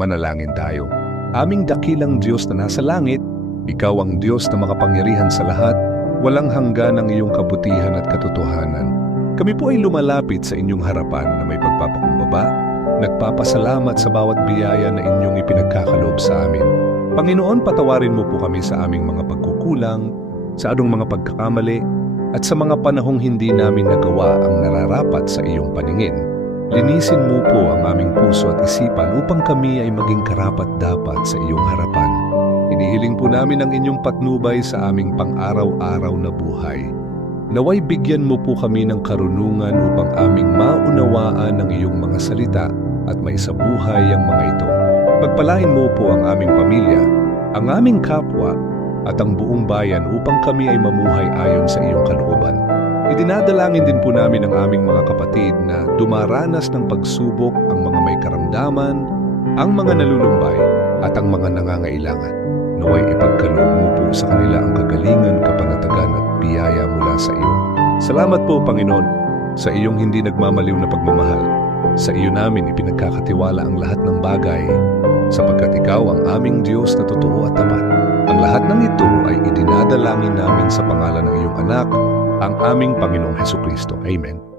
Manalangin tayo. Aming dakilang Diyos na nasa langit, Ikaw ang Diyos na makapangyarihan sa lahat, walang hanggan ang iyong kabutihan at katotohanan. Kami po ay lumalapit sa inyong harapan na may pagpapakumbaba, nagpapasalamat sa bawat biyaya na inyong ipinagkakaloob sa amin. Panginoon, patawarin mo po kami sa aming mga pagkukulang, sa anong mga pagkakamali, at sa mga panahong hindi namin nagawa ang nararapat sa iyong paningin. Linisin mo po ang aming puso at isipan upang kami ay maging karapat-dapat sa iyong harapan. Inihiling po namin ang inyong patnubay sa aming pang-araw-araw na buhay. Naway bigyan mo po kami ng karunungan upang aming maunawaan ang iyong mga salita at maisabuhay ang mga ito. Pagpalain mo po ang aming pamilya, ang aming kapwa, at ang buong bayan upang kami ay mamuhay ayon sa iyong kalooban. Idinadalangin din po namin ang aming mga kapatid na dumaranas ng pagsubok, ang mga may karamdaman, ang mga nalulumbay, at ang mga nangangailangan. Naway ipagkaloob mo po sa kanila ang kagalingan, kapanatagan at biyaya mula sa iyo. Salamat po, Panginoon, sa iyong hindi nagmamaliw na pagmamahal. Sa iyo namin ipinagkakatiwala ang lahat ng bagay, sapagkat ikaw ang aming Diyos na totoo at tapat. Ang lahat ng ito ay idinadalangin namin sa pangalan ng iyong anak, ang aming Panginoong Hesukristo. Amen.